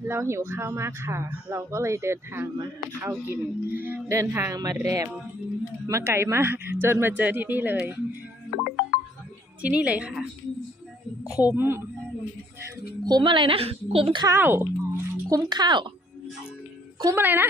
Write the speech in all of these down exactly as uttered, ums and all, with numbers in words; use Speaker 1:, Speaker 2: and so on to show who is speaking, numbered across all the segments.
Speaker 1: เราหิวข้าวมากค่ะ เราก็เลยเดินทางมาหาข้าวกิน เดินทางมาแรมมาไกลมากจนมาเจอที่นี่เลย ที่นี่เลยค่ะ คุ้ม คุ้มอะไรนะ คุ้มข้าว คุ้มข้าว คุ้มอะไรนะ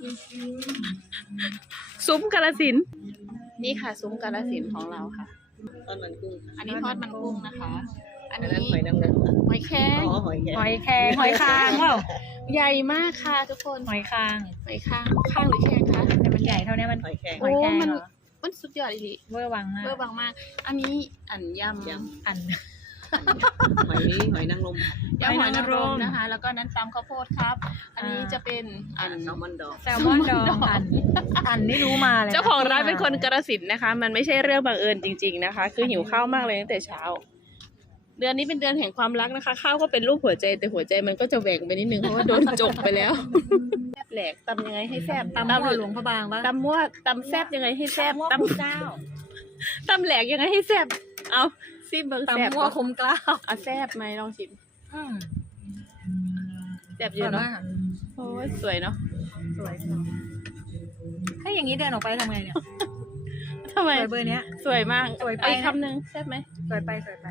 Speaker 1: ซุ้มกาฬสินธุ์นี่ค่ะ ซุ้มกาฬสินธุ์ของเราค่ะ
Speaker 2: ทอดมันกุ้ง
Speaker 1: อันนี้ทอดมันกุ้งนะคะ อัน
Speaker 2: อัน
Speaker 1: นี้
Speaker 2: นั้นหอยนางรม
Speaker 1: หอยแครง
Speaker 2: อ๋อหอยแครง
Speaker 3: หอยแครงหอยคางเปล่า
Speaker 1: ใหญ่มากค่ะทุกคน
Speaker 3: หอยคาง
Speaker 1: หอยข้างข้างหรือแครงคะ
Speaker 3: แต่มันใหญ่เท่านี้มัน
Speaker 2: หอยแครง
Speaker 3: หอยแครง
Speaker 1: มัน
Speaker 3: เหรอ
Speaker 1: มันสุดยอดอีหลี
Speaker 3: เวอร์วังมาก
Speaker 1: เบอร์บางมาก อันนี้อันยำ
Speaker 2: ย
Speaker 3: อัน
Speaker 2: หอยหอยนางรม
Speaker 1: ยำหอยนางรม
Speaker 3: หอยนางรม
Speaker 1: นะคะ แล้วก็นั้นตำข้าวโพดครับ อันนี้จะเป็นอัน
Speaker 2: แซลมอนดอง
Speaker 3: แซลมอนดองอัน อันนี่รู้มาเลยนะ
Speaker 1: เจ้าของร้านเป็นคนกาฬสินธุ์นะคะ มันไม่ใช่เรื่องบังเอิญจริง ๆนะคะ คือหิวข้าวมากเลยตั้งแต่เช้า เดือนนี้เป็นเดือนแห่งความรักนะคะ ข้าวก็เป็นรูปหัวใจแต่หัวใจมันก็จะแหว่งไปนิดนึงเพราะว่าโดนจกไปแล้ว แซ่บแหลกตำยังไงให้แซ่บ
Speaker 3: ตำมั่วหลวงพระบางปะ
Speaker 1: ตำมั่วตำแซ่บยังไงให้แซ่บ
Speaker 3: ตำมั่ว
Speaker 1: ตำ
Speaker 3: เจ้า
Speaker 1: ตำแหลกยังไงให้แซ่บเอาซิมเบิงแซ่บ
Speaker 3: ตำมั่วคมกล้าว
Speaker 1: เอาแซ่บไหมลองชิม
Speaker 3: อืม
Speaker 1: แซ่บอ
Speaker 3: ส
Speaker 1: ยู่
Speaker 3: วย
Speaker 1: เนาะ
Speaker 3: มาก
Speaker 1: โอ้ยสวยเนาะ
Speaker 3: สวยสวยถ้าอย่างนี้เดินออกไปทำไงเนี่ย
Speaker 1: ทำไม
Speaker 3: สวยเบอร์เนี้ย
Speaker 1: สวยมาก
Speaker 3: สวยไป
Speaker 1: เอาอีก
Speaker 3: นะ
Speaker 1: คำหนึ่งแซ่บไหม
Speaker 3: สวยไปสวยไป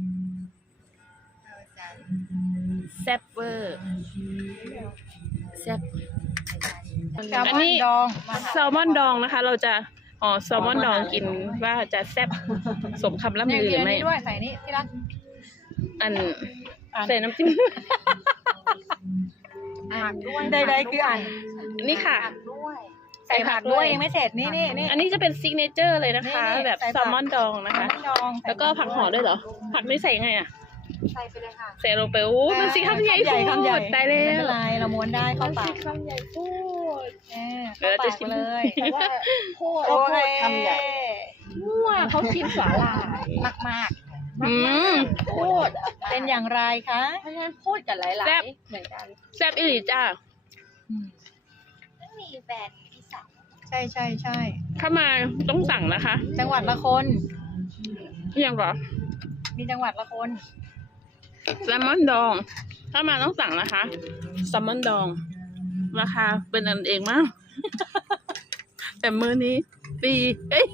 Speaker 1: แซ่บเวอร์แซ่บ
Speaker 3: แซลมอนดอง
Speaker 1: แซลมอนดองนะคะ เราจะอ๋อแซลมอนดองกินว่าจะแซ่บสมคำล่ำ
Speaker 3: เนี่ย
Speaker 1: ลือห
Speaker 3: เรี
Speaker 1: รื
Speaker 3: ย
Speaker 1: อน ไม่
Speaker 3: นี่ด้วยใส่นี่ที่รัก
Speaker 1: อัน
Speaker 3: อัน
Speaker 1: ใส่น้ำจิ้ม
Speaker 3: อ่านด้วยใดๆคืออ่าน
Speaker 1: นี่ค่ะ
Speaker 3: ใส่ผักด้วยยังไม่เสร็จนี่นี่นี่
Speaker 1: อันนี้จะเป็นซิกเนเจอร์เลยนะคะ
Speaker 3: นี่ๆ
Speaker 1: แบบ
Speaker 3: ใส่ผัก
Speaker 1: แซลมอนดองนะคะ
Speaker 3: ดอง
Speaker 1: แล้วก็ผักห่อด้วยเหรอ ผักนี่ใส่ยังไงอ่ะ
Speaker 3: ใส่ไปเลยค่ะ
Speaker 1: ใส่ลงไปโอ้มันสิคำใหญ่
Speaker 3: คำใหญ่
Speaker 1: โคตรตายแล้
Speaker 3: ไม่เป็
Speaker 1: วน
Speaker 3: ไรเราม้วนได้เข้า
Speaker 1: มัน
Speaker 3: ปา
Speaker 1: สิ
Speaker 3: ก
Speaker 1: คำใหญ่โคตร
Speaker 3: เออ
Speaker 1: เดี๋ยวเราจะชิม
Speaker 3: เข้าปากเลย
Speaker 1: แต่ว่าโคตร
Speaker 3: โอเค
Speaker 2: คำใหญ่
Speaker 1: มั่วเขากินสาหร่าย
Speaker 3: มากมาก
Speaker 1: อืม
Speaker 3: โคตรเป็นอย่างไรคะ
Speaker 1: เพราะฉะนั้นโคตรกับหลายๆเหมือนกันแซ่บอีหลีจ้า
Speaker 4: มีแบรนด์ที่สั่ง
Speaker 3: ใช่ใช่ใช่
Speaker 1: ถ้ามาต้องสั่งนะคะ
Speaker 3: จังหวัดละคน
Speaker 1: ยังเหรอ
Speaker 3: มีจังหวัดละคน
Speaker 1: แซลมอนดอง ถ้ามาต้องสั่งนะคะแซลมอนดอง ราคาเป็นอันเองมาก แต่มื้อนี้ฟรีเอ้ย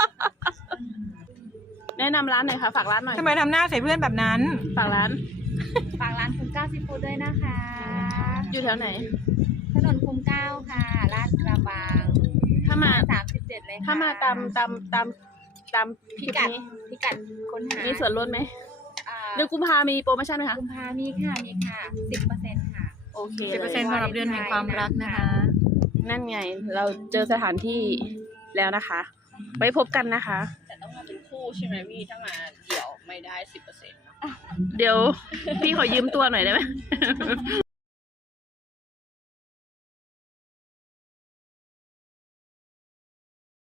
Speaker 1: แนะนำร้านหน่อยค่ะ ฝากร้านหน่อย
Speaker 3: ทำไมทำหน้าใส่เพื่อนแบบนั้น
Speaker 1: ฝากร้าน
Speaker 4: ฝากร้านคุ้มเก้าซีฟู้ดด้วยนะคะ
Speaker 1: อยู่แถวไหน
Speaker 4: ถนนคุ้มเก้าค่ะลาดกระบัง
Speaker 1: ถ้ามา
Speaker 4: สามสิบเจ็ดเลยค่ะ
Speaker 1: ถ้ามาตามตามตามตาม
Speaker 4: พิ
Speaker 1: พิ
Speaker 4: กั
Speaker 1: กั
Speaker 4: ด
Speaker 1: ดนี้
Speaker 4: พิกัดค้นหา
Speaker 1: มีส่วนลดไหม
Speaker 4: อ่า
Speaker 1: เดือนกุมภามีโปรโมชั่นไหมคะ
Speaker 4: กุมภามีค่ะ มีค่ะสิบเปอร์เซ็นต์ค่ะ
Speaker 1: โอเค
Speaker 3: สิบเปอร์
Speaker 1: เล
Speaker 3: เซ็น
Speaker 1: ย
Speaker 3: ต์สำหรับเดือนแห่งความรักนะคะ
Speaker 1: นั่นไง เราเจอสถานที่แล้วนะคะ ไว้พบกันนะคะ
Speaker 2: แต่ต้องมาเป็นคู่ใช่ไหมพี่ ถ้ามาเดี่ยวไม่ได้สิบเปอร์เซ็นต์
Speaker 1: เดี๋ยวพี่ขอยืมตัวหน่อยได้ไหม